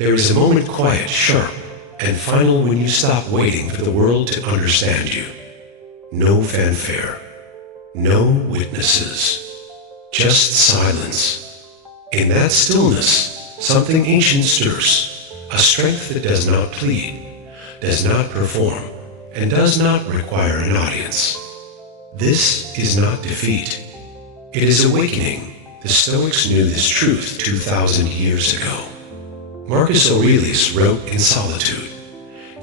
There is a moment quiet, sharp, and final when you stop waiting for the world to understand you. No fanfare, no witnesses, just silence. In that stillness, something ancient stirs, a strength that does not plead, does not perform, and does not require an audience. This is not defeat. It is awakening. The Stoics knew this truth 2,000 years ago. Marcus Aurelius wrote in Solitude,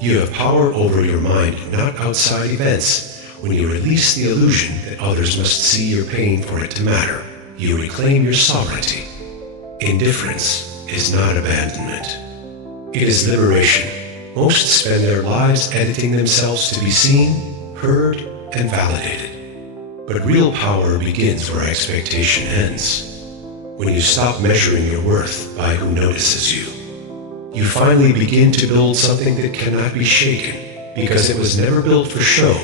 "You have power over your mind, not outside events. When you release the illusion that others must see your pain for it to matter, you reclaim your sovereignty." Indifference is not abandonment. It is liberation. Most spend their lives editing themselves to be seen, heard, and validated. But real power begins where expectation ends. When you stop measuring your worth by who notices you, you finally begin to build something that cannot be shaken, because it was never built for show.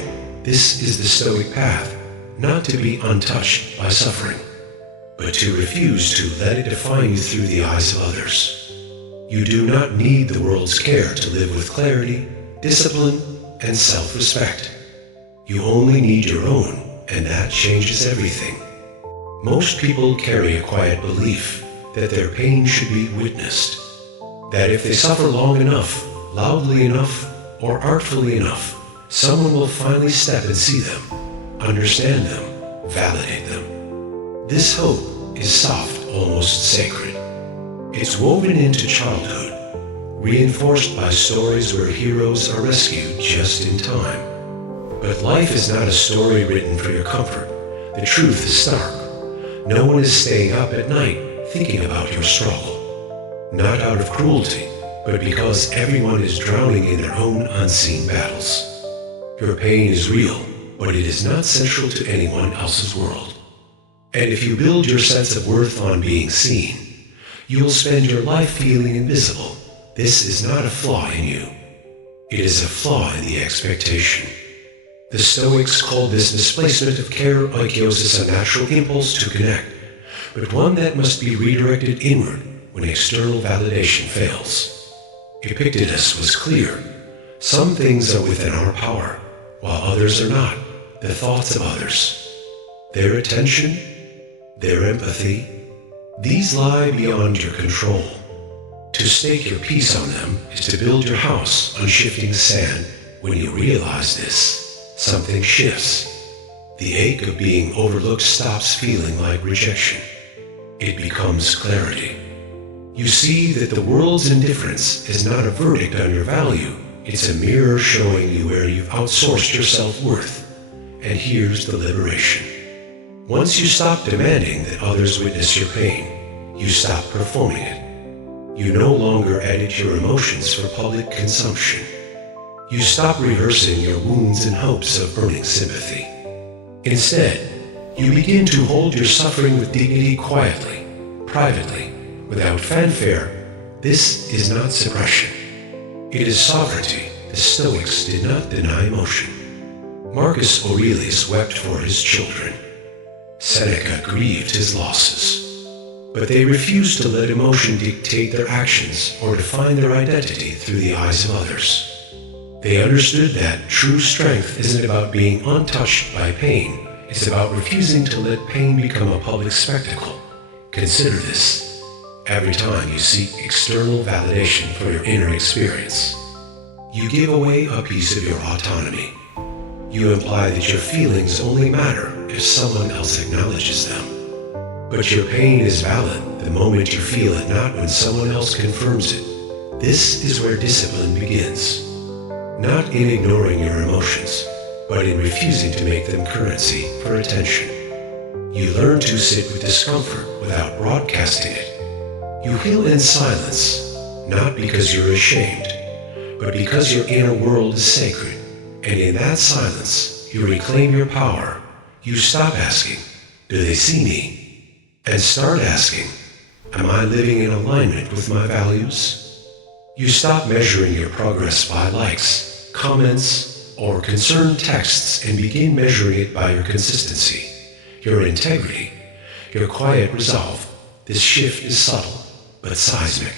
This is the Stoic path, not to be untouched by suffering, but to refuse to let it define you through the eyes of others. You do not need the world's care to live with clarity, discipline, and self-respect. You only need your own, and that changes everything. Most people carry a quiet belief that their pain should be witnessed, that if they suffer long enough, loudly enough, or artfully enough, someone will finally step and see them, understand them, validate them. This hope is soft, almost sacred. It's woven into childhood, reinforced by stories where heroes are rescued just in time. But life is not a story written for your comfort. The truth is stark. No one is staying up at night thinking about your struggle. Not out of cruelty, but because everyone is drowning in their own unseen battles. Your pain is real, but it is not central to anyone else's world. And if you build your sense of worth on being seen, you will spend your life feeling invisible. This is not a flaw in you. It is a flaw in the expectation. The Stoics called this displacement of care oikiosis, a natural impulse to connect, but one that must be redirected inward when external validation fails. Epictetus was clear. Some things are within our power, while others are not. The thoughts of others, their attention, their empathy, these lie beyond your control. To stake your peace on them is to build your house on shifting sand. When you realize this, something shifts. The ache of being overlooked stops feeling like rejection. It becomes clarity. You see that the world's indifference is not a verdict on your value. It's a mirror showing you where you've outsourced your self-worth. And here's the liberation. Once you stop demanding that others witness your pain, you stop performing it. You no longer edit your emotions for public consumption. You stop rehearsing your wounds in hopes of earning sympathy. Instead, you begin to hold your suffering with dignity, quietly, privately, without fanfare. This is not suppression. It is sovereignty. The Stoics did not deny emotion. Marcus Aurelius wept for his children. Seneca grieved his losses. But they refused to let emotion dictate their actions or define their identity through the eyes of others. They understood that true strength isn't about being untouched by pain. It's about refusing to let pain become a public spectacle. Consider this. Every time you seek external validation for your inner experience, you give away a piece of your autonomy. You imply that your feelings only matter if someone else acknowledges them. But your pain is valid the moment you feel it, not when someone else confirms it. This is where discipline begins. Not in ignoring your emotions, but in refusing to make them currency for attention. You learn to sit with discomfort without broadcasting it. You heal in silence, not because you're ashamed, but because your inner world is sacred. And in that silence, you reclaim your power. You stop asking, "Do they see me?" and start asking, "Am I living in alignment with my values?" You stop measuring your progress by likes, comments, or concerned texts and begin measuring it by your consistency, your integrity, your quiet resolve. This shift is subtle, but seismic.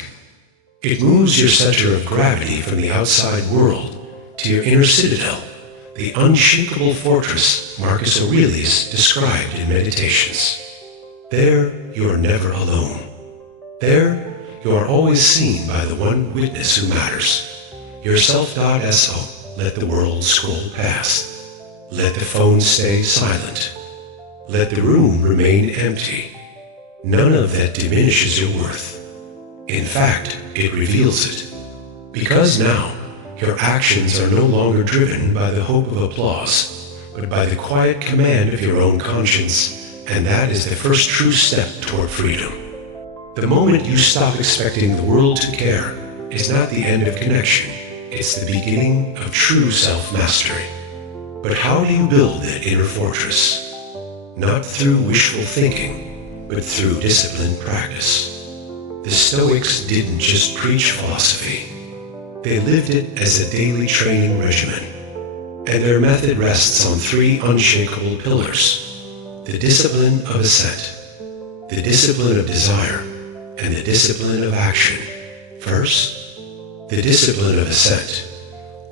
It moves your center of gravity from the outside world to your inner citadel, the unshakable fortress Marcus Aurelius described in Meditations. There you are never alone. There you are always seen by the one witness who matters. Your self.so. Let the world scroll past. Let the phone stay silent. Let the room remain empty. None of that diminishes your worth. In fact, it reveals it. Because now, your actions are no longer driven by the hope of applause, but by the quiet command of your own conscience, and that is the first true step toward freedom. The moment you stop expecting the world to care is not the end of connection, it's the beginning of true self-mastery. But how do you build that inner fortress? Not through wishful thinking, but through disciplined practice. The Stoics didn't just preach philosophy. They lived it as a daily training regimen. And their method rests on three unshakable pillars: the discipline of assent, the discipline of desire, and the discipline of action. First, the discipline of assent.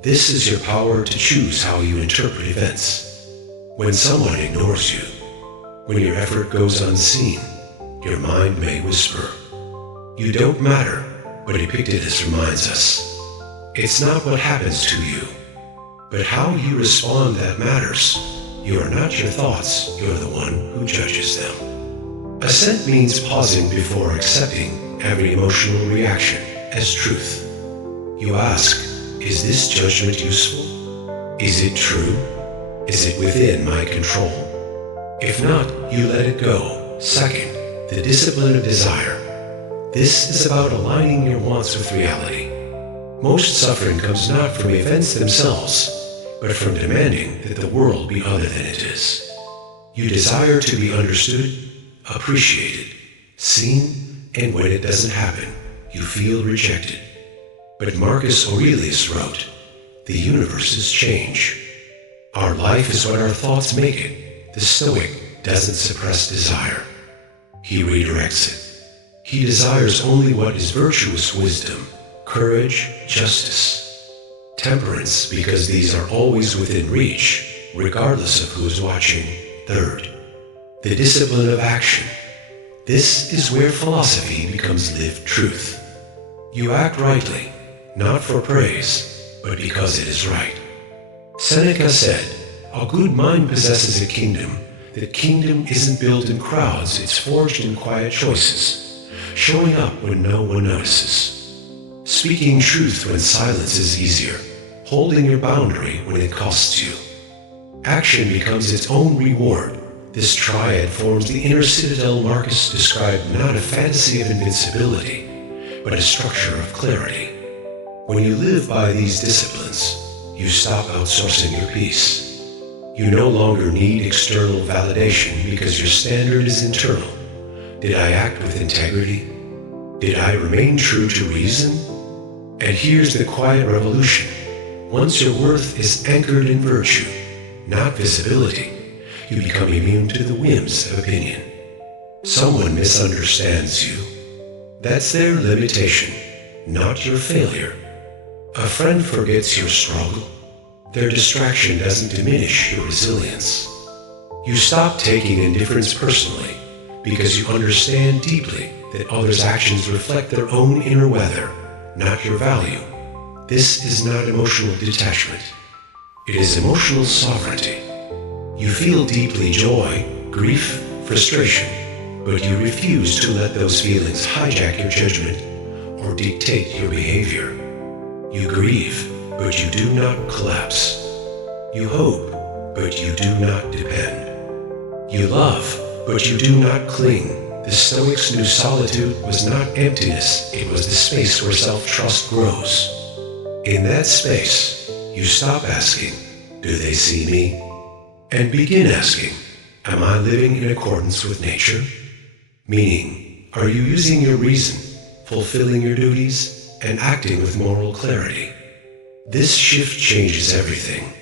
This is your power to choose how you interpret events. When someone ignores you, when your effort goes unseen, your mind may whisper, "You don't matter," but Epictetus reminds us, it's not what happens to you, but how you respond that matters. You are not your thoughts, you're the one who judges them. Assent means pausing before accepting every emotional reaction as truth. You ask, is this judgment useful? Is it true? Is it within my control? If not, you let it go. Second, the discipline of desire. This is about aligning your wants with reality. Most suffering comes not from events themselves, but from demanding that the world be other than it is. You desire to be understood, appreciated, seen, and when it doesn't happen, you feel rejected. But Marcus Aurelius wrote, "The universes change. Our life is what our thoughts make it." The Stoic doesn't suppress desire. He redirects it. He desires only what is virtuous wisdom, courage, justice, temperance, because these are always within reach, regardless of who is watching. Third, the discipline of action. This is where philosophy becomes lived truth. You act rightly, not for praise, but because it is right. Seneca said, "A good mind possesses a kingdom. The kingdom isn't built in crowds, it's forged in quiet choices, showing up when no one notices. Speaking truth when silence is easier, holding your boundary when it costs you. Action becomes its own reward." This triad forms the inner citadel Marcus described, not a fantasy of invincibility, but a structure of clarity. When you live by these disciplines, you stop outsourcing your peace. You no longer need external validation because your standard is internal. Did I act with integrity? Did I remain true to reason? And here's the quiet revolution. Once your worth is anchored in virtue, not visibility, you become immune to the whims of opinion. Someone misunderstands you. That's their limitation, not your failure. A friend forgets your struggle. Their distraction doesn't diminish your resilience. You stop taking indifference personally because you understand deeply that others' actions reflect their own inner weather, not your value. This is not emotional detachment. It is emotional sovereignty. You feel deeply joy, grief, frustration, but you refuse to let those feelings hijack your judgment or dictate your behavior. You grieve, but you do not collapse. You hope, but you do not depend. You love, but you do not cling. The Stoics knew solitude was not emptiness, it was the space where self-trust grows. In that space, you stop asking, "Do they see me?" and begin asking, "Am I living in accordance with nature?" Meaning, are you using your reason, fulfilling your duties, and acting with moral clarity? This shift changes everything.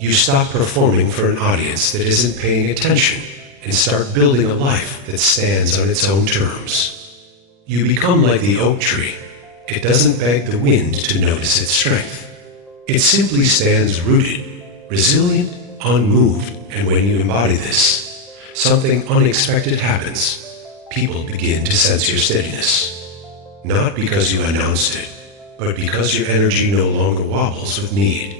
You stop performing for an audience that isn't paying attention and start building a life that stands on its own terms. You become like the oak tree, It doesn't beg the wind to notice its strength. It simply stands rooted, resilient, unmoved, and when you embody this, something unexpected happens. People begin to sense your steadiness. Not because you announced it, but because your energy no longer wobbles with need.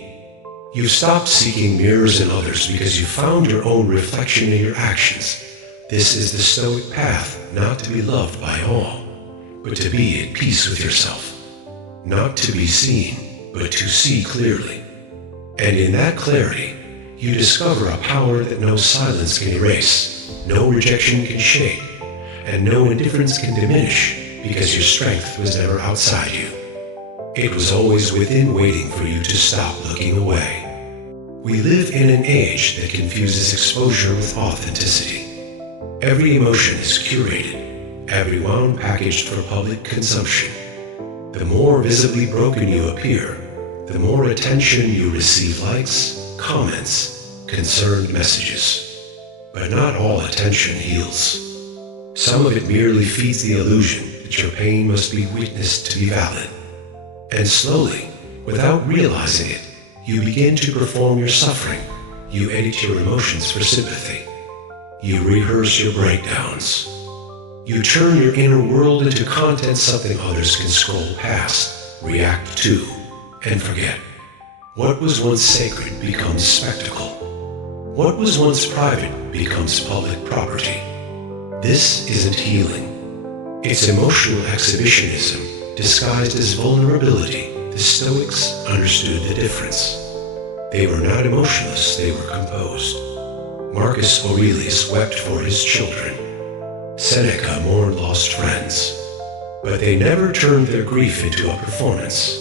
You stopped seeking mirrors in others because you found your own reflection in your actions. This is the Stoic path, not to be loved by all, but to be at peace with yourself. Not to be seen, but to see clearly. And in that clarity, you discover a power that no silence can erase, no rejection can shake, and no indifference can diminish, because your strength was never outside you. It was always within, waiting for you to stop looking away. We live in an age that confuses exposure with authenticity. Every emotion is curated, every one packaged for public consumption. The more visibly broken you appear, the more attention you receive, likes, comments, concerned messages. But not all attention heals. Some of it merely feeds the illusion that your pain must be witnessed to be valid. And slowly, without realizing it, you begin to perform your suffering. You edit your emotions for sympathy. You rehearse your breakdowns. You turn your inner world into content, something others can scroll past, react to, and forget. What was once sacred becomes spectacle. What was once private becomes public property. This isn't healing. It's emotional exhibitionism disguised as vulnerability. The Stoics understood the difference. They were not emotionless, they were composed. Marcus Aurelius wept for his children. Seneca mourned lost friends. But they never turned their grief into a performance.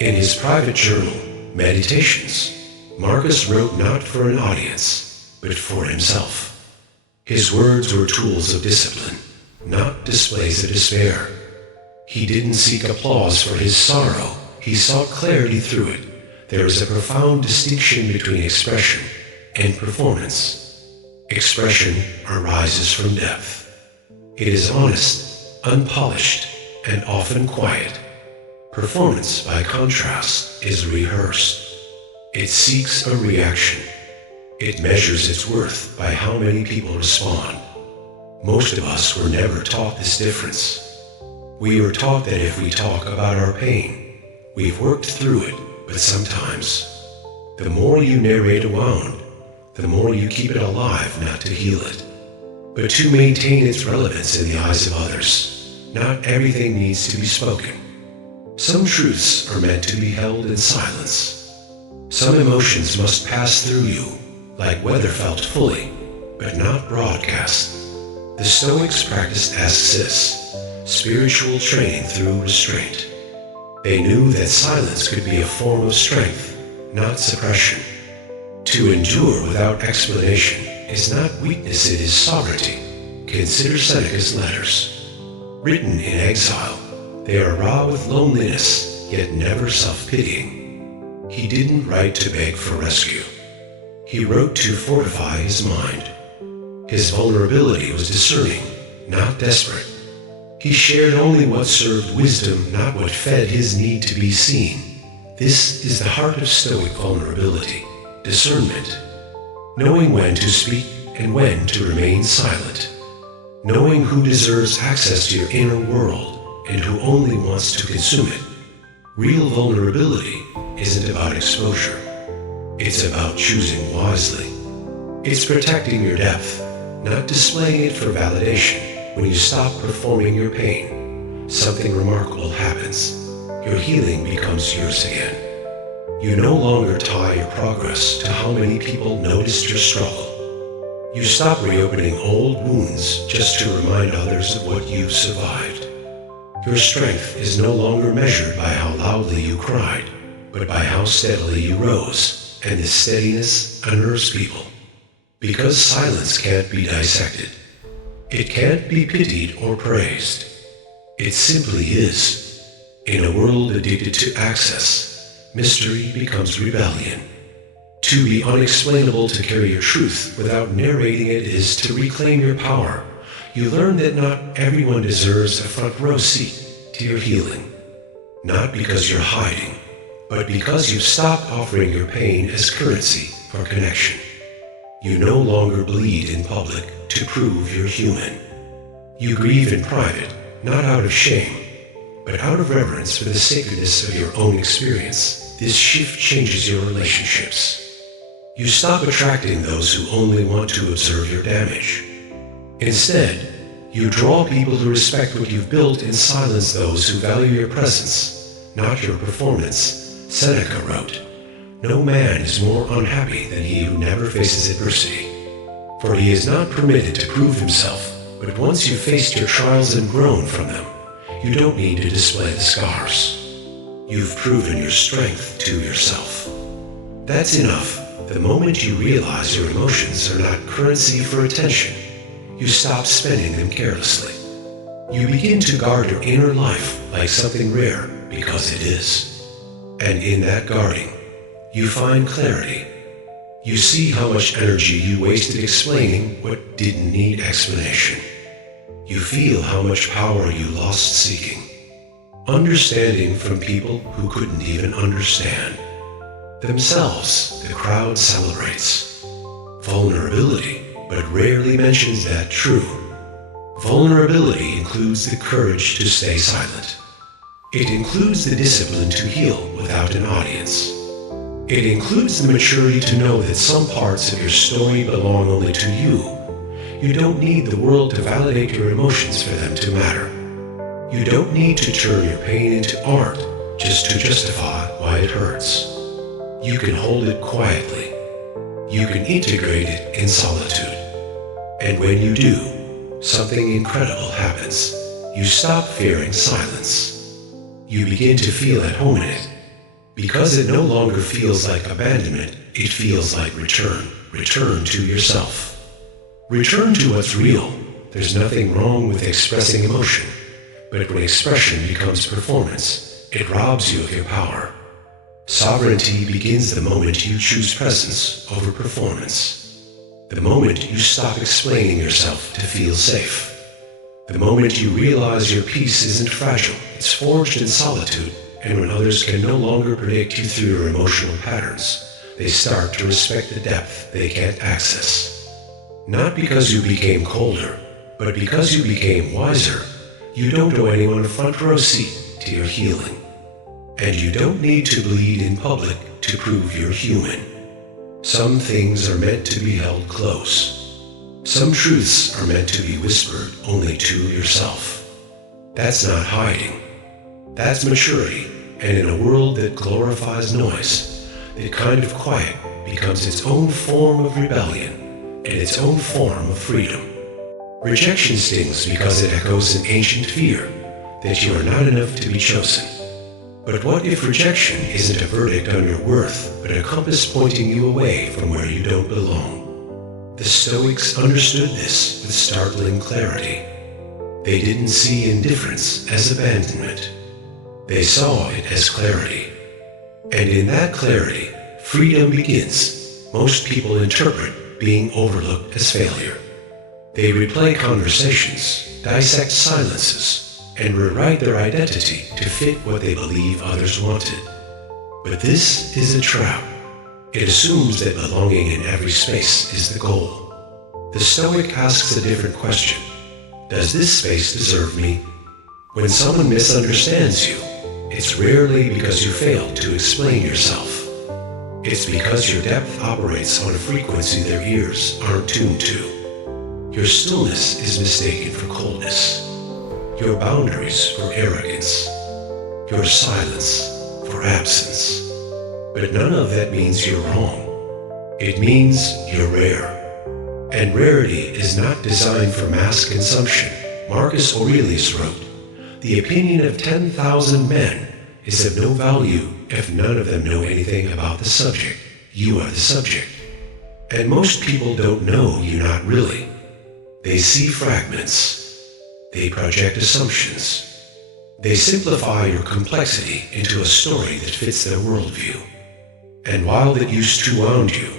In his private journal, Meditations, Marcus wrote not for an audience, but for himself. His words were tools of discipline, not displays of despair. He didn't seek applause for his sorrow, he sought clarity through it. There is a profound distinction between expression and performance. Expression arises from depth. It is honest, unpolished, and often quiet. Performance, by contrast, is rehearsed. It seeks a reaction. It measures its worth by how many people respond. Most of us were never taught this difference. We were taught that if we talk about our pain, we've worked through it, but sometimes, the more you narrate a wound, the more you keep it alive, not to heal it, but to maintain its relevance in the eyes of others. Not everything needs to be spoken. Some truths are meant to be held in silence. Some emotions must pass through you, like weather, felt fully, but not broadcast. The Stoics practiced ascesis, spiritual training through restraint. They knew that silence could be a form of strength, not suppression. To endure without explanation is not weakness, it is sovereignty. Consider Seneca's letters. Written in exile, they are raw with loneliness, yet never self-pitying. He didn't write to beg for rescue. He wrote to fortify his mind. His vulnerability was discerning, not desperate. He shared only what served wisdom, not what fed his need to be seen. This is the heart of Stoic vulnerability, discernment. Knowing when to speak and when to remain silent. Knowing who deserves access to your inner world and who only wants to consume it. Real vulnerability isn't about exposure. It's about choosing wisely. It's protecting your depth, not displaying it for validation. When you stop performing your pain, something remarkable happens. Your healing becomes yours again. You no longer tie your progress to how many people noticed your struggle. You stop reopening old wounds just to remind others of what you've survived. Your strength is no longer measured by how loudly you cried, but by how steadily you rose, and this steadiness unnerves people. Because silence can't be dissected. It can't be pitied or praised. It simply is. In a world addicted to access, mystery becomes rebellion. To be unexplainable, to carry your truth without narrating it, is to reclaim your power. You learn that not everyone deserves a front row seat to your healing. Not because you're hiding, but because you've stopped offering your pain as currency for connection. You no longer bleed in public to prove you're human. You grieve in private, not out of shame, but out of reverence for the sacredness of your own experience. This shift changes your relationships. You stop attracting those who only want to observe your damage. Instead, you draw people who respect what you've built and silence those who value your presence, not your performance. Seneca wrote, "No man is more unhappy than he who never faces adversity, for he is not permitted to prove himself, but once you've faced your trials and grown from them, you don't need to display the scars. You've proven your strength to yourself. That's enough. The moment you realize your emotions are not currency for attention, you stop spending them carelessly. You begin to guard your inner life like something rare because it is. And in that guarding, you find clarity. You see how much energy you wasted explaining what didn't need explanation. You feel how much power you lost seeking, understanding from people who couldn't even understand. Themselves, the crowd celebrates. Vulnerability, but rarely mentions that true. Vulnerability includes the courage to stay silent. It includes the discipline to heal without an audience. It includes the maturity to know that some parts of your story belong only to you. You don't need the world to validate your emotions for them to matter. You don't need to turn your pain into art just to justify why it hurts. You can hold it quietly. You can integrate it in solitude. And when you do, something incredible happens. You stop fearing silence. You begin to feel at home in it. Because it no longer feels like abandonment, it feels like return. Return to yourself. Return to what's real. There's nothing wrong with expressing emotion. But when expression becomes performance, it robs you of your power. Sovereignty begins the moment you choose presence over performance. The moment you stop explaining yourself to feel safe. The moment you realize your peace isn't fragile, it's forged in solitude, and when others can no longer predict you through your emotional patterns, they start to respect the depth they can't access. Not because you became colder, but because you became wiser. You don't owe anyone a front row seat to your healing. And you don't need to bleed in public to prove you're human. Some things are meant to be held close. Some truths are meant to be whispered only to yourself. That's not hiding. That's maturity, and in a world that glorifies noise, that kind of quiet becomes its own form of rebellion and its own form of freedom. Rejection stings because it echoes an ancient fear that you are not enough to be chosen. But what if rejection isn't a verdict on your worth, but a compass pointing you away from where you don't belong? The Stoics understood this with startling clarity. They didn't see indifference as abandonment. They saw it as clarity. And in that clarity, freedom begins. Most people interpret being overlooked as failure. They replay conversations, dissect silences, and rewrite their identity to fit what they believe others wanted. But this is a trap. It assumes that belonging in every space is the goal. The Stoic asks a different question. Does this space deserve me? When someone misunderstands you, it's rarely because you failed to explain yourself. It's because your depth operates on a frequency their ears aren't tuned to. Your stillness is mistaken for coldness. Your boundaries for arrogance. Your silence for absence. But none of that means you're wrong. It means you're rare. And rarity is not designed for mass consumption. Marcus Aurelius wrote, "The opinion of 10,000 men is of no value if none of them know anything about the subject. You are the subject." And most people don't know you not really. They see fragments. They project assumptions. They simplify your complexity into a story that fits their worldview. And while that used to wound you,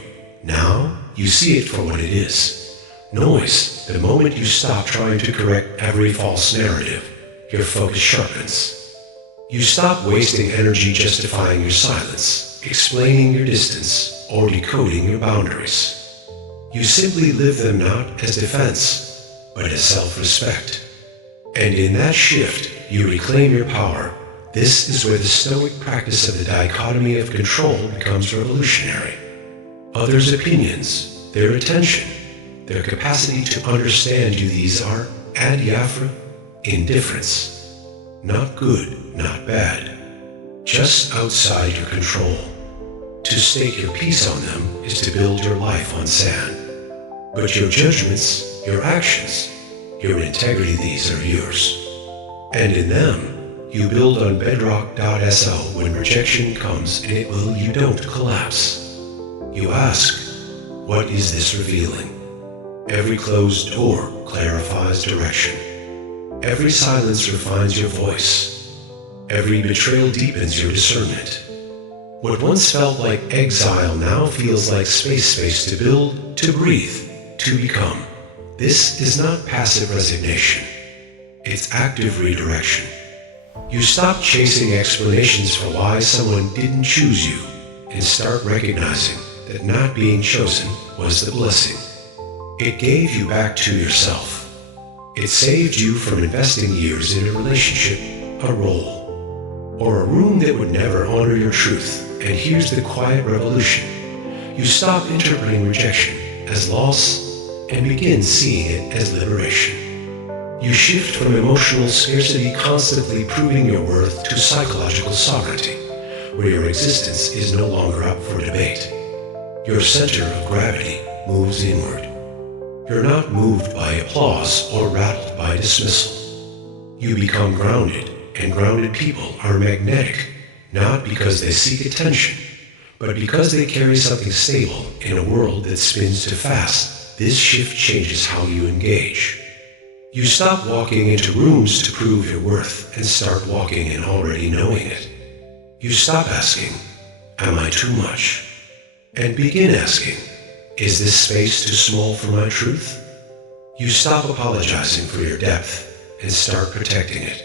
now you see it for what it is. Noise. The moment you stop trying to correct every false narrative, your focus sharpens. You stop wasting energy justifying your silence, explaining your distance, or decoding your boundaries. You simply live them not as defense, but as self-respect. And in that shift, you reclaim your power. This is where the Stoic practice of the dichotomy of control becomes revolutionary. Others' opinions, their attention, their capacity to understand you, these are, ad diaphora, indifference. Not good, not bad. Just outside your control. To stake your peace on them is to build your life on sand. But your judgments, your actions, your integrity, these are yours. And in them, you build on bedrock.so. When rejection comes and it will, you don't collapse. You ask, what is this revealing? Every closed door clarifies direction. Every silence refines your voice. Every betrayal deepens your discernment. What once felt like exile now feels like space to build, to breathe, to become. This is not passive resignation. It's active redirection. You stop chasing explanations for why someone didn't choose you and start recognizing that not being chosen was the blessing. It gave you back to yourself. It saved you from investing years in a relationship, a role, or a room that would never honor your truth. And here's the quiet revolution. You stop interpreting rejection as loss and begin seeing it as liberation. You shift from emotional scarcity, constantly proving your worth, to psychological sovereignty, where your existence is no longer up for debate. Your center of gravity moves inward. You're not moved by applause or rattled by dismissal. You become grounded, and grounded people are magnetic, not because they seek attention, but because they carry something stable in a world that spins too fast. This shift changes how you engage. You stop walking into rooms to prove your worth and start walking in already knowing it. You stop asking, am I too much? And begin asking, is this space too small for my truth? You stop apologizing for your depth and start protecting it.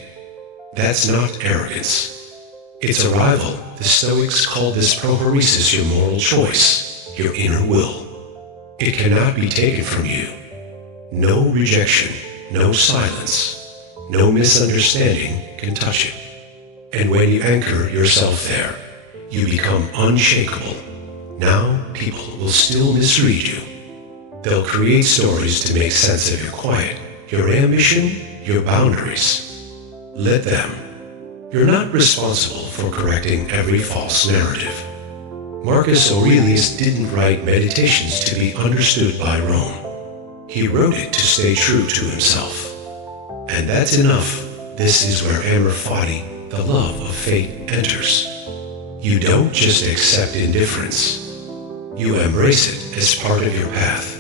That's not arrogance. It's arrival. The Stoics call this prohoresis, your moral choice, your inner will. It cannot be taken from you. No rejection, no silence, no misunderstanding can touch it. And when you anchor yourself there, you become unshakable. Now people will still misread you. They'll create stories to make sense of your quiet, your ambition, your boundaries. Let them. You're not responsible for correcting every false narrative. Marcus Aurelius didn't write Meditations to be understood by Rome. He wrote it to stay true to himself. And that's enough. This is where amor fati, the love of fate, enters. You don't just accept indifference. You embrace it as part of your path.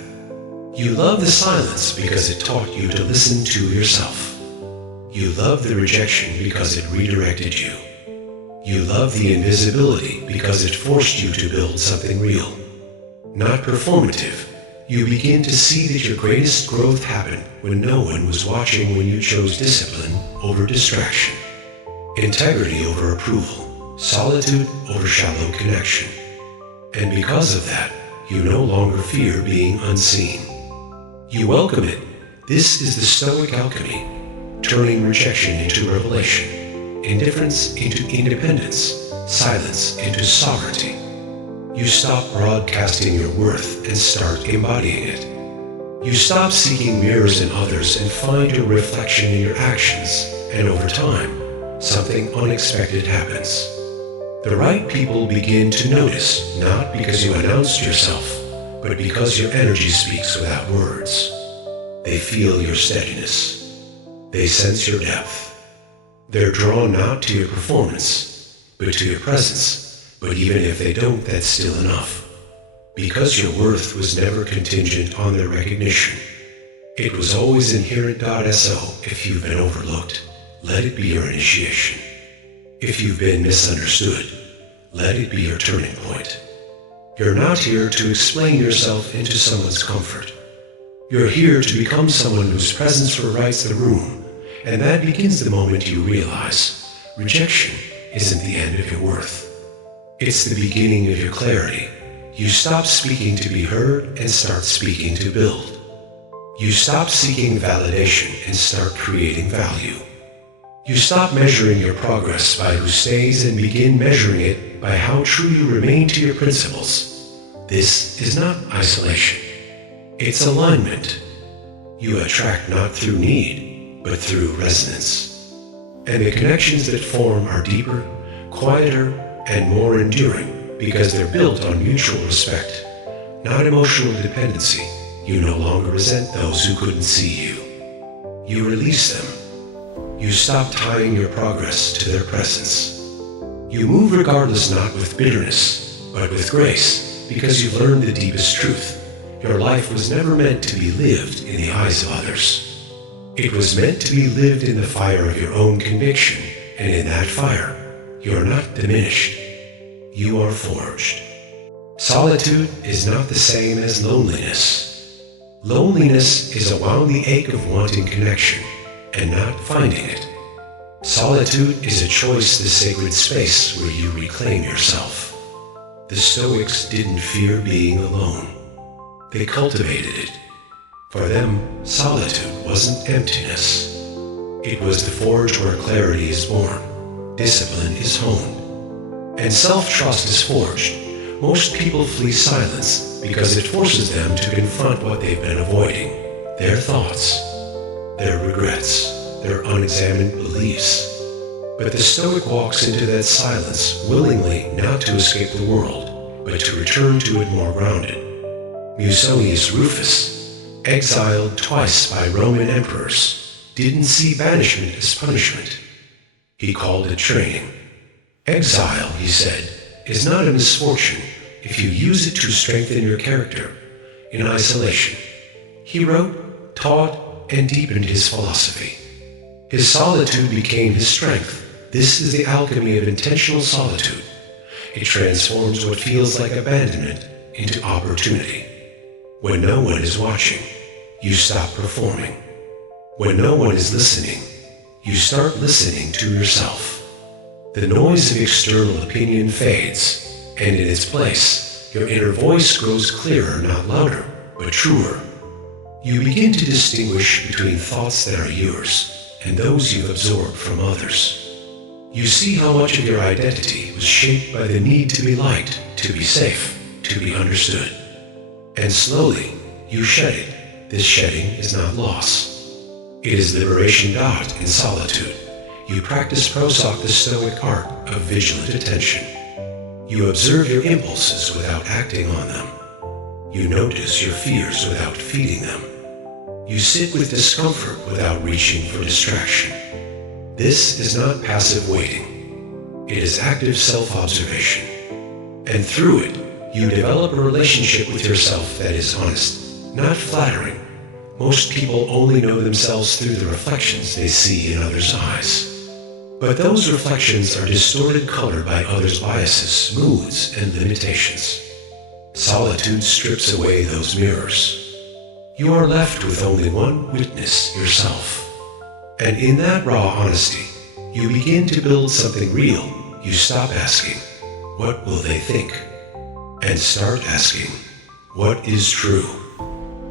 You love the silence because it taught you to listen to yourself. You love the rejection because it redirected you. You love the invisibility because it forced you to build something real. Not performative. You begin to see that your greatest growth happened when no one was watching, when you chose discipline over distraction, integrity over approval, solitude over shallow connection. And because of that, you no longer fear being unseen. You welcome it. This is the Stoic alchemy, turning rejection into revelation, indifference into independence, silence into sovereignty. You stop broadcasting your worth and start embodying it. You stop seeking mirrors in others and find your reflection in your actions, and over time, something unexpected happens. The right people begin to notice, not because you announced yourself, but because your energy speaks without words. They feel your steadiness. They sense your depth. They're drawn not to your performance, but to your presence. But even if they don't, that's still enough. Because your worth was never contingent on their recognition. It was always inherent. So if you've been overlooked, let it be your initiation. If you've been misunderstood, let it be your turning point. You're not here to explain yourself into someone's comfort. You're here to become someone whose presence rewrites the room, and that begins the moment you realize rejection isn't the end of your worth. It's the beginning of your clarity. You stop speaking to be heard and start speaking to build. You stop seeking validation and start creating value. You stop measuring your progress by who stays and begin measuring it by how true you remain to your principles. This is not isolation. It's alignment. You attract not through need, but through resonance. And the connections that form are deeper, quieter, and more enduring because they're built on mutual respect, not emotional dependency. You no longer resent those who couldn't see you. You release them. You stop tying your progress to their presence. You move regardless, not with bitterness, but with grace, because you've learned the deepest truth. Your life was never meant to be lived in the eyes of others. It was meant to be lived in the fire of your own conviction, and in that fire, you're not diminished. You are forged. Solitude is not the same as loneliness. Loneliness is a wounding ache of wanting connection and not finding it. Solitude is a choice, the sacred space where you reclaim yourself. The Stoics didn't fear being alone. They cultivated it. For them, solitude wasn't emptiness. It was the forge where clarity is born, discipline is honed, and self-trust is forged. Most people flee silence because it forces them to confront what they've been avoiding, their thoughts, their regrets, their unexamined beliefs. But the Stoic walks into that silence willingly, not to escape the world, but to return to it more grounded. Musonius Rufus, exiled twice by Roman emperors, didn't see banishment as punishment. He called it training. Exile, he said, is not a misfortune if you use it to strengthen your character. In isolation, he wrote, taught, and deepened his philosophy. His solitude became his strength. This is the alchemy of intentional solitude. It transforms what feels like abandonment into opportunity. When no one is watching, you stop performing. When no one is listening, you start listening to yourself. The noise of external opinion fades, and in its place, your inner voice grows clearer, not louder, but truer. You begin to distinguish between thoughts that are yours and those you've absorbed from others. You see how much of your identity was shaped by the need to be liked, to be safe, to be understood. And slowly, you shed it. This shedding is not loss. It is liberation. In solitude, you practice prosoc, the Stoic art of vigilant attention. You observe your impulses without acting on them. You notice your fears without feeding them. You sit with discomfort without reaching for distraction. This is not passive waiting. It is active self-observation. And through it, you develop a relationship with yourself that is honest, not flattering. Most people only know themselves through the reflections they see in others' eyes. But those reflections are distorted color by others' biases, moods, and limitations. Solitude strips away those mirrors. You are left with only one witness, yourself. And in that raw honesty, you begin to build something real. You stop asking, what will they think? And start asking, what is true?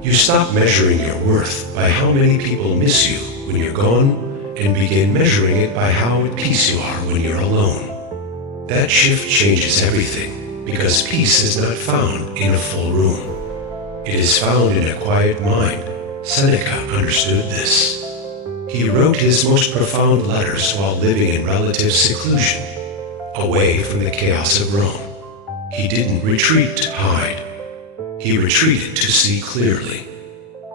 You stop measuring your worth by how many people miss you when you're gone, and begin measuring it by how at peace you are when you're alone. That shift changes everything, because peace is not found in a full room. It is found in a quiet mind. Seneca understood this. He wrote his most profound letters while living in relative seclusion, away from the chaos of Rome. He didn't retreat to hide. He retreated to see clearly.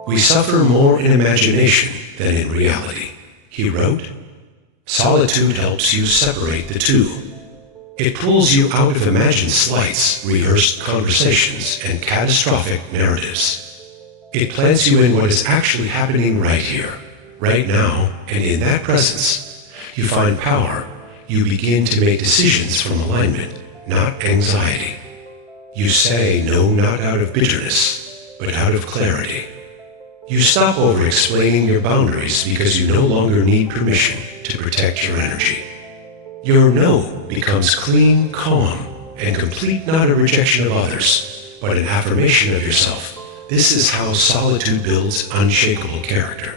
We suffer more in imagination than in reality. He wrote, solitude helps you separate the two. It pulls you out of imagined slights, rehearsed conversations, and catastrophic narratives. It plants you in what is actually happening right here, right now, and in that presence, you find power. You begin to make decisions from alignment, not anxiety. You say no, not out of bitterness, but out of clarity. You stop over-explaining your boundaries because you no longer need permission to protect your energy. Your no becomes clean, calm, and complete, not a rejection of others, but an affirmation of yourself. This is how solitude builds unshakable character.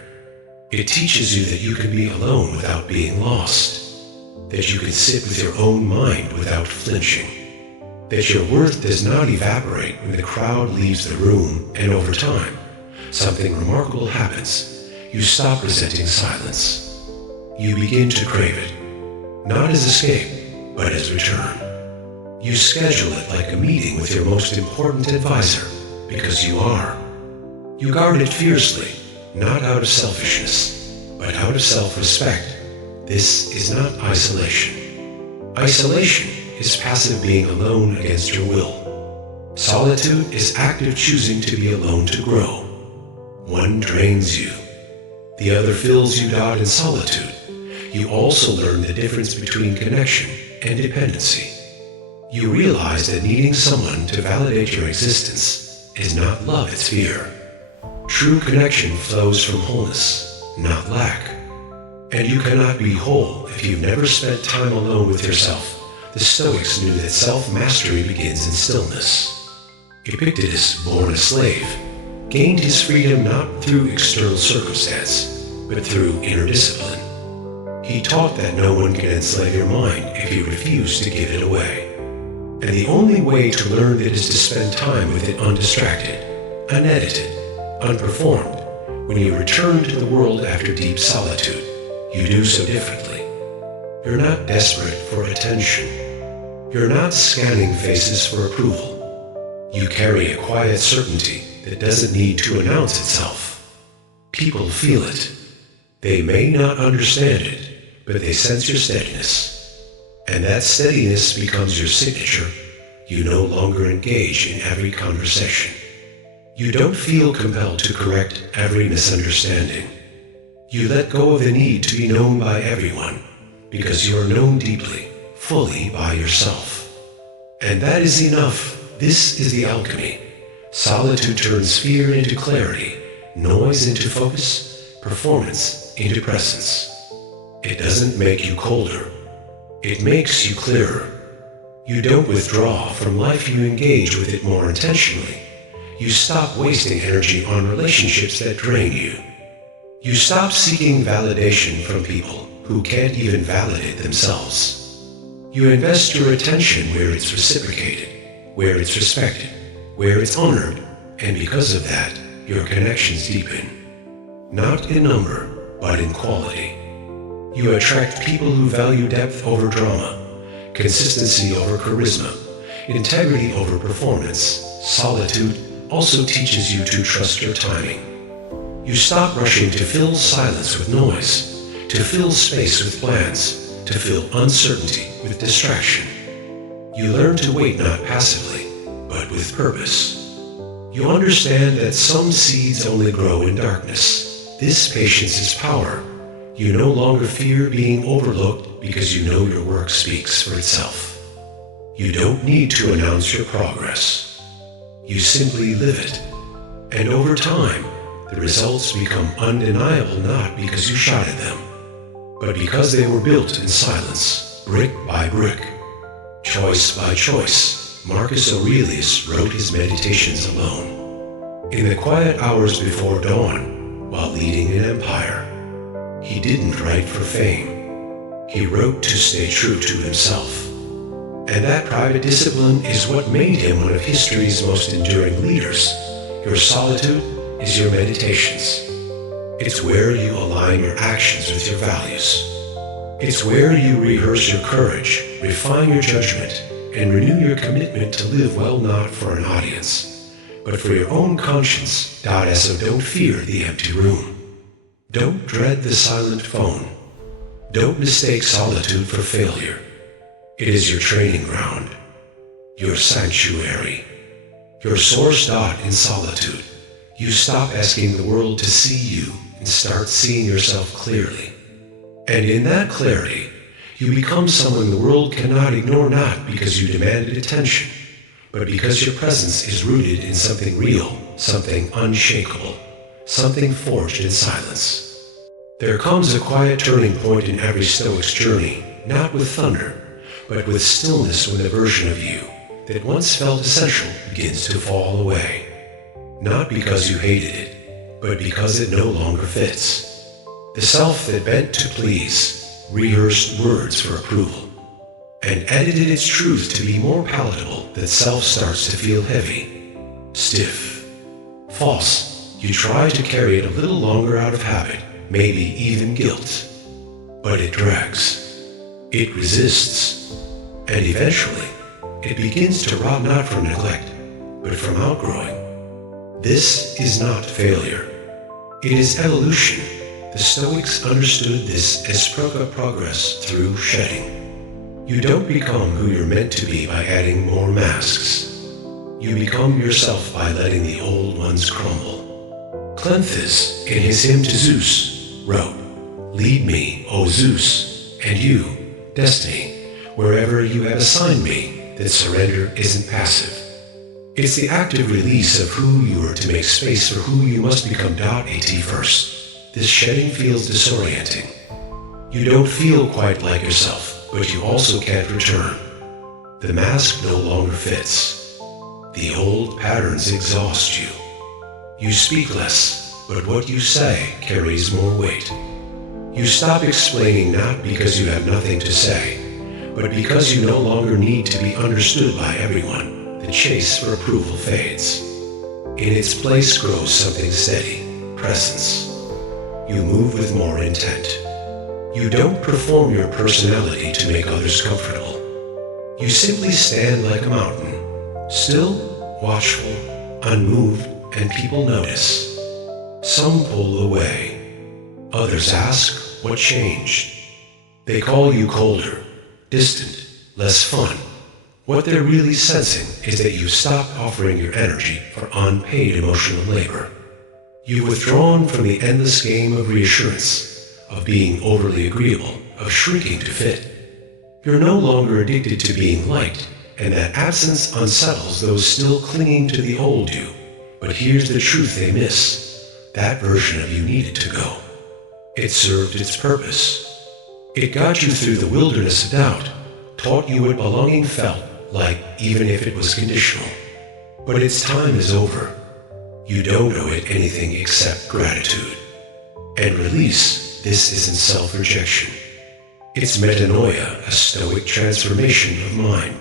It teaches you that you can be alone without being lost, that you can sit with your own mind without flinching, that your worth does not evaporate when the crowd leaves the room, and over time, something remarkable happens. You stop resenting silence. You begin to crave it, not as escape, but as return. You schedule it like a meeting with your most important advisor, because you are. You guard it fiercely, not out of selfishness, but out of self-respect. This is not isolation. Isolation is passive being alone against your will. Solitude is active choosing to be alone to grow. One drains you. The other fills you. In solitude, you also learn the difference between connection and dependency. You realize that needing someone to validate your existence is not love, it's fear. True connection flows from wholeness, not lack. And you cannot be whole if you've never spent time alone with yourself. The Stoics knew that self-mastery begins in stillness. Epictetus, born a slave, gained his freedom not through external circumstance, but through inner discipline. He taught that no one can enslave your mind if you refuse to give it away. And the only way to learn it is to spend time with it undistracted, unedited, unperformed. When you return to the world after deep solitude, you do so differently. You're not desperate for attention. You're not scanning faces for approval. You carry a quiet certainty that doesn't need to announce itself. People feel it. They may not understand it, but they sense your steadiness. And that steadiness becomes your signature. You no longer engage in every conversation. You don't feel compelled to correct every misunderstanding. You let go of the need to be known by everyone, because you are known deeply, fully by yourself. And that is enough. This is the alchemy. Solitude turns fear into clarity, noise into focus, performance into presence. It doesn't make you colder. It makes you clearer. You don't withdraw from life, you engage with it more intentionally. You stop wasting energy on relationships that drain you. You stop seeking validation from people who can't even validate themselves. You invest your attention where it's reciprocated, where it's respected, where it's honored, and because of that, your connections deepen. Not in number, but in quality. You attract people who value depth over drama, consistency over charisma, integrity over performance. Solitude also teaches you to trust your timing. You stop rushing to fill silence with noise, to fill space with plans, to fill uncertainty with distraction. You learn to wait not passively, but with purpose. You understand that some seeds only grow in darkness. This patience is power. You no longer fear being overlooked because you know your work speaks for itself. You don't need to announce your progress. You simply live it. And over time, the results become undeniable not because you shouted them, but because they were built in silence, brick by brick, choice by choice. Marcus Aurelius wrote his meditations alone. In the quiet hours before dawn, while leading an empire, he didn't write for fame. He wrote to stay true to himself. And that private discipline is what made him one of history's most enduring leaders. Your solitude is your meditations. It's where you align your actions with your values. It's where you rehearse your courage, refine your judgment, and renew your commitment to live well not for an audience, but for your own conscience. So don't fear the empty room. Don't dread the silent phone. Don't mistake solitude for failure. It is your training ground, your sanctuary, your source. In solitude, you stop asking the world to see you and start seeing yourself clearly. And in that clarity, you become someone the world cannot ignore, not because you demanded attention, but because your presence is rooted in something real, something unshakable, something forged in silence. There comes a quiet turning point in every Stoic's journey, not with thunder, but with stillness when the version of you that once felt essential begins to fall away. Not because you hated it, but because it no longer fits. The self that bent to please rehearsed words for approval, and edited its truth to be more palatable, that self starts to feel heavy, stiff, false. You try to carry it a little longer out of habit, maybe even guilt, but it drags. It resists, and eventually it begins to rot, not from neglect, but from outgrowing. This is not failure. It is evolution. The Stoics understood this as progress through shedding. You don't become who you're meant to be by adding more masks. You become yourself by letting the old ones crumble. Cleanthes, in his hymn to Zeus, wrote, "Lead me, O Zeus, and you, destiny, wherever you have assigned me, that surrender isn't passive. It's the active release of who you are to make space for who you must become. At first, this shedding feels disorienting. You don't feel quite like yourself, but you also can't return. The mask no longer fits. The old patterns exhaust you. You speak less, but what you say carries more weight. You stop explaining, not because you have nothing to say, but because you no longer need to be understood by everyone. The chase for approval fades. In its place grows something steady, presence. You move with more intent. You don't perform your personality to make others comfortable. You simply stand like a mountain, still, watchful, unmoved, and people notice. Some pull away. Others ask, what changed? They call you colder, distant, less fun. What they're really sensing is that you've stopped offering your energy for unpaid emotional labor. You've withdrawn from the endless game of reassurance, of being overly agreeable, of shrinking to fit. You're no longer addicted to being liked, and that absence unsettles those still clinging to the old you. But here's the truth they miss. That version of you needed to go. It served its purpose. It got you through the wilderness of doubt, taught you what belonging felt like, even if it was conditional. But its time is over. You don't owe it anything except gratitude. And release, this isn't self-rejection. It's metanoia, a stoic transformation of mind.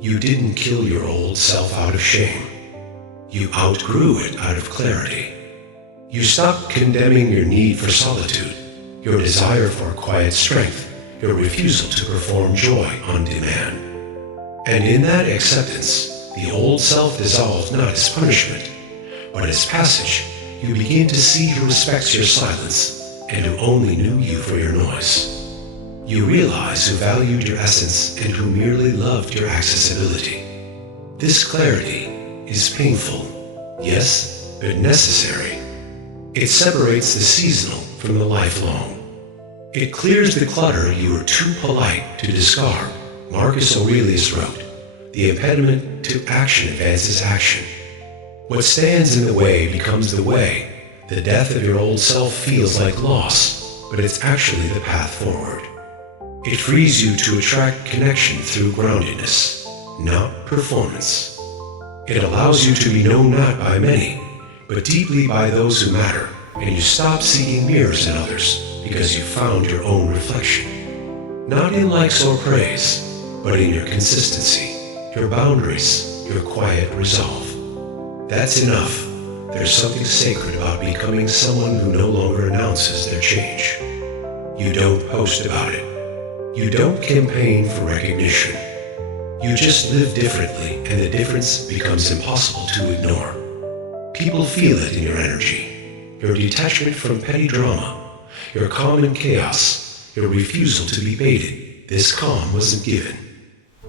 You didn't kill your old self out of shame. You outgrew it out of clarity. You stopped condemning your need for solitude, your desire for quiet strength, your refusal to perform joy on demand. And in that acceptance, the old self dissolves not as punishment, but as passage. You begin to see who respects your silence and who only knew you for your noise. You realize who valued your essence and who merely loved your accessibility. This clarity is painful, yes, but necessary. It separates the seasonal from the lifelong. It clears the clutter you were too polite to discard. Marcus Aurelius wrote, "The impediment to action advances action. What stands in the way becomes the way. The death of your old self feels like loss, but it's actually the path forward." It frees you to attract connection through groundedness, not performance. It allows you to be known not by many, but deeply by those who matter, and you stop seeking mirrors in others because you found your own reflection. Not in likes or praise, but in your consistency, your boundaries, your quiet resolve. That's enough. There's something sacred about becoming someone who no longer announces their change. You don't post about it. You don't campaign for recognition. You just live differently, and the difference becomes impossible to ignore. People feel it in your energy, your detachment from petty drama, your calm in chaos, your refusal to be baited. This calm wasn't given.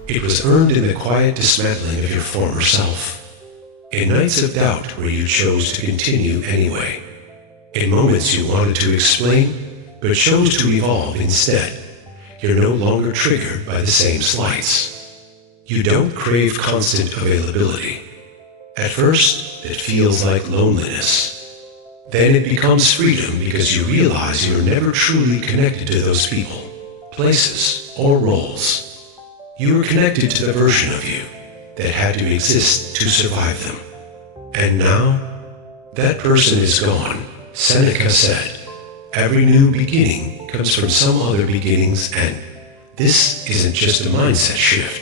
It was earned in the quiet dismantling of your former self. In nights of doubt where you chose to continue anyway. In moments you wanted to explain, but chose to evolve instead. You're no longer triggered by the same slights. You don't crave constant availability. At first, it feels like loneliness. Then it becomes freedom because you realize you're never truly connected to those people. places, or roles. You were connected to the version of you that had to exist to survive them. And now, that person is gone. Seneca said, "Every new beginning comes from some other beginning's end." This isn't just a mindset shift.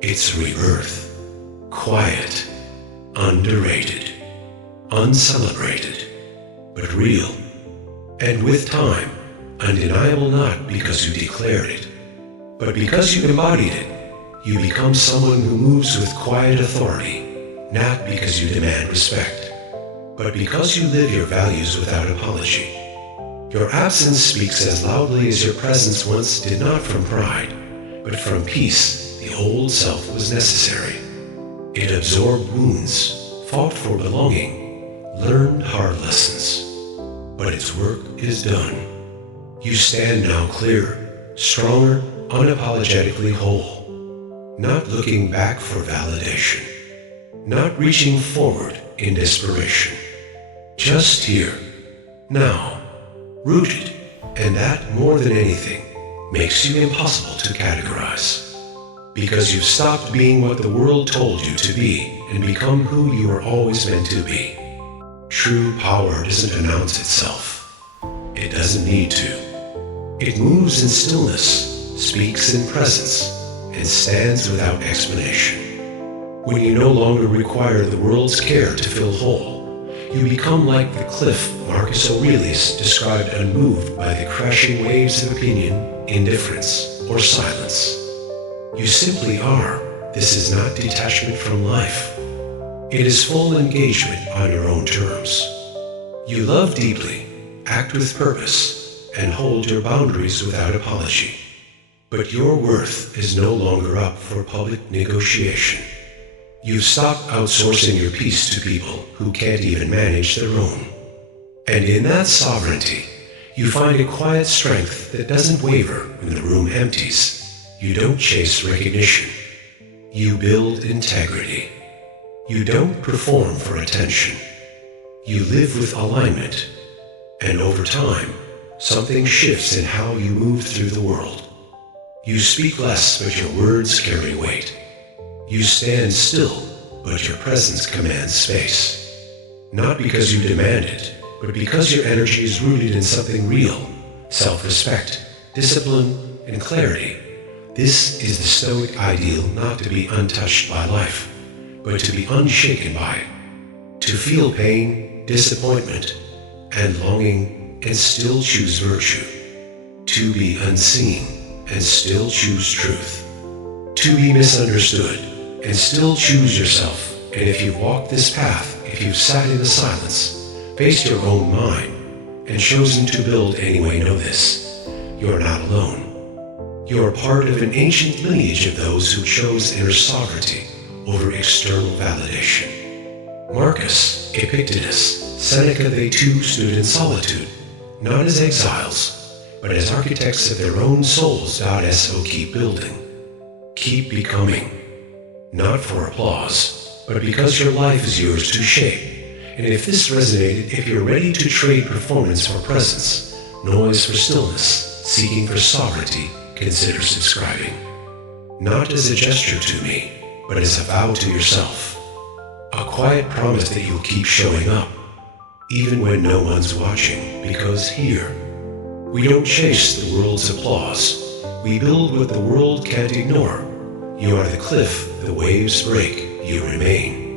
It's rebirth. Quiet, underrated, uncelebrated, but real. And with time, undeniable, not because you declared it, but because you embodied it. You become someone who moves with quiet authority, not because you demand respect, but because you live your values without apology. Your absence speaks as loudly as your presence once did, not from pride, but from peace. The old self was necessary. It absorbed wounds, fought for belonging, learned hard lessons. But its work is done. You stand now clearer, stronger, unapologetically whole. Not looking back for validation, not reaching forward in desperation. Just here, now, rooted, and that, more than anything, makes you impossible to categorize. Because you've stopped being what the world told you to be and become who you were always meant to be. True power doesn't announce itself. It doesn't need to. It moves in stillness, speaks in presence, and stands without explanation. When you no longer require the world's care to feel whole, you become like the cliff Marcus Aurelius described, unmoved by the crashing waves of opinion, indifference, or silence. You simply are. This is not detachment from life. It is full engagement on your own terms. You love deeply, act with purpose, and hold your boundaries without apology. But your worth is no longer up for public negotiation. You've stopped outsourcing your peace to people who can't even manage their own. And in that sovereignty, you find a quiet strength that doesn't waver when the room empties. You don't chase recognition. You build integrity. You don't perform for attention. You live with alignment. And over time, something shifts in how you move through the world. You speak less, but your words carry weight. You stand still, but your presence commands space. Not because you demand it, but because your energy is rooted in something real: self-respect, discipline, and clarity. This is the Stoic ideal, not to be untouched by life, but to be unshaken by it. To feel pain, disappointment, and longing, and still choose virtue. To be unseen, and still choose truth. To be misunderstood, and still choose yourself. And if you've walked this path, if you've sat in the silence, faced your own mind, and chosen to build anyway, know this: you're not alone. You're part of an ancient lineage of those who chose inner sovereignty over external validation. Marcus, Epictetus, Seneca, they too stood in solitude, not as exiles, but as architects of their own souls. So keep building, keep becoming, not for applause, but because your life is yours to shape. And if this resonated, if you're ready to trade performance for presence, noise for stillness, seeking for sovereignty, consider subscribing. Not as a gesture to me, but as a vow to yourself. A quiet promise that you'll keep showing up, even when no one's watching, because here, we don't chase the world's applause. We build what the world can't ignore. You are the cliff the waves break, you remain.